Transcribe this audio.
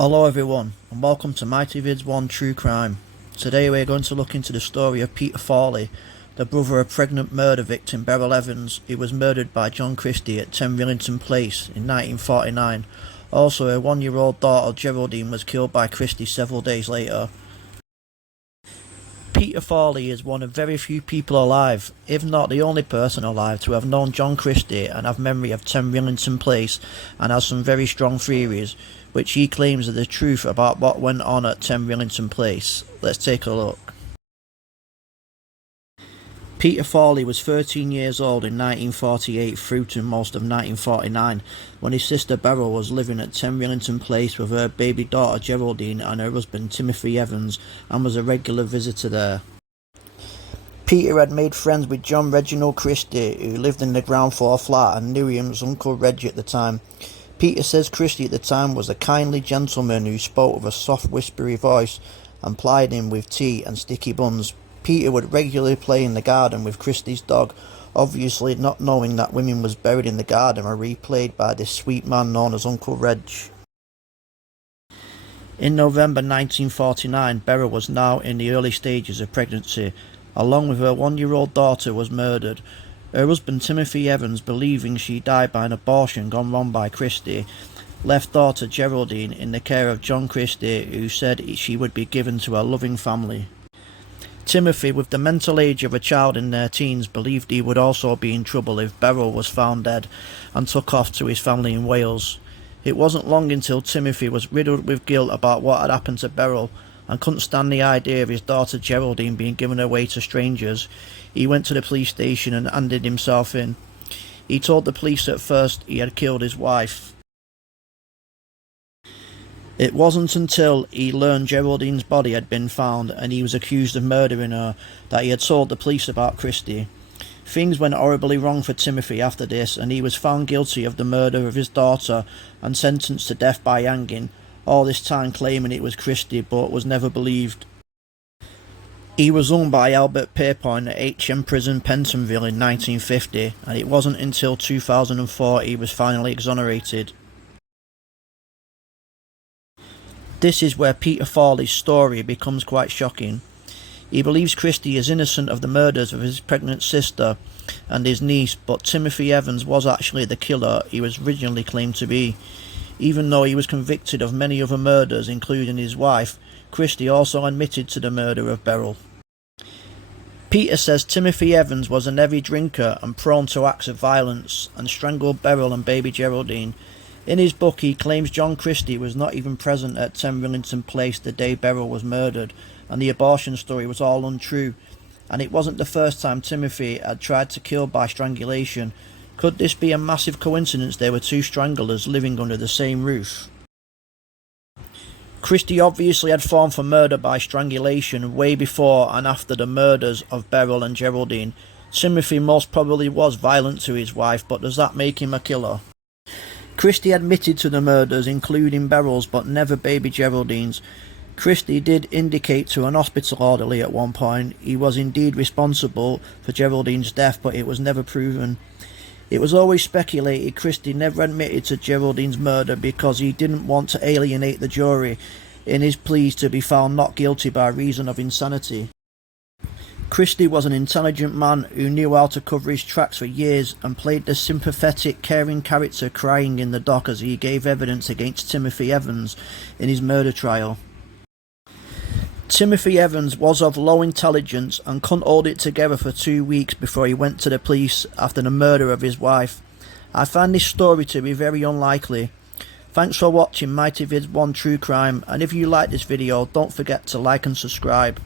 Hello everyone, and welcome to Mighty Vids 1 True Crime. Today we're going to look into the story of Peter Fawley, the brother of pregnant murder victim Beryl Evans, who was murdered by John Christie at 10 Rillington Place in 1949. Also, her 1-year-old daughter Geraldine was killed by Christie several days later. Peter Fawley is one of very few people alive, if not the only person alive, to have known John Christie and have memory of 10 Rillington Place, and has some very strong theories, which he claims are the truth about what went on at 10 Rillington Place. Let's take a look. Peter Fawley was 13 years old in 1948 through to most of 1949, when his sister Beryl was living at 10 Rillington Place with her baby daughter Geraldine and her husband Timothy Evans, and was a regular visitor there. Peter had made friends with John Reginald Christie, who lived in the ground floor flat, and knew him as Uncle Reggie at the time. Peter says Christie at the time was a kindly gentleman who spoke with a soft whispery voice and plied him with tea and sticky buns. Peter would regularly play in the garden with Christie's dog, obviously not knowing that women was buried in the garden were replayed by this sweet man known as Uncle Reg. In November 1949, Beryl was now in the early stages of pregnancy. Along with her 1-year-old daughter was murdered. Her husband Timothy Evans, believing she died by an abortion gone wrong by Christie, left daughter Geraldine in the care of John Christie, who said she would be given to a loving family. Timothy, with the mental age of a child in their teens, believed he would also be in trouble if Beryl was found dead, and took off to his family in Wales. It wasn't long until Timothy was riddled with guilt about what had happened to Beryl, and couldn't stand the idea of his daughter Geraldine being given away to strangers. He went to the police station and handed himself in. He told the police at first he had killed his wife. It wasn't until he learned Geraldine's body had been found and he was accused of murdering her that he had told the police about Christie. Things went horribly wrong for Timothy after this, and he was found guilty of the murder of his daughter and sentenced to death by hanging, all this time claiming it was Christie, but was never believed. He was hung by Albert Pierpont at HM Prison Pentonville in 1950, and it wasn't until 2004 he was finally exonerated. This is where Peter Fawley's story becomes quite shocking. He believes Christie is innocent of the murders of his pregnant sister and his niece, but Timothy Evans was actually the killer he was originally claimed to be. Even though he was convicted of many other murders, including his wife, Christie also admitted to the murder of Beryl. Peter says Timothy Evans was an heavy drinker and prone to acts of violence, and strangled Beryl and baby Geraldine. In his book, he claims John Christie was not even present at 10 Rillington Place the day Beryl was murdered, and the abortion story was all untrue. And it wasn't the first time Timothy had tried to kill by strangulation. Could this be a massive coincidence there were two stranglers living under the same roof? Christie obviously had fallen for murder by strangulation way before and after the murders of Beryl and Geraldine. Timothy most probably was violent to his wife, but does that make him a killer? Christie admitted to the murders, including Beryl's, but never baby Geraldine's. Christie did indicate to an hospital orderly at one point he was indeed responsible for Geraldine's death, but it was never proven. It was always speculated Christie never admitted to Geraldine's murder because he didn't want to alienate the jury in his pleas to be found not guilty by reason of insanity. Christie was an intelligent man who knew how to cover his tracks for years and played the sympathetic, caring character crying in the dock as he gave evidence against Timothy Evans in his murder trial. Timothy Evans was of low intelligence and couldn't hold it together for 2 weeks before he went to the police after the murder of his wife. I find this story to be very unlikely. Thanks for watching Mighty Vids 1 True Crime, and if you like this video, don't forget to like and subscribe.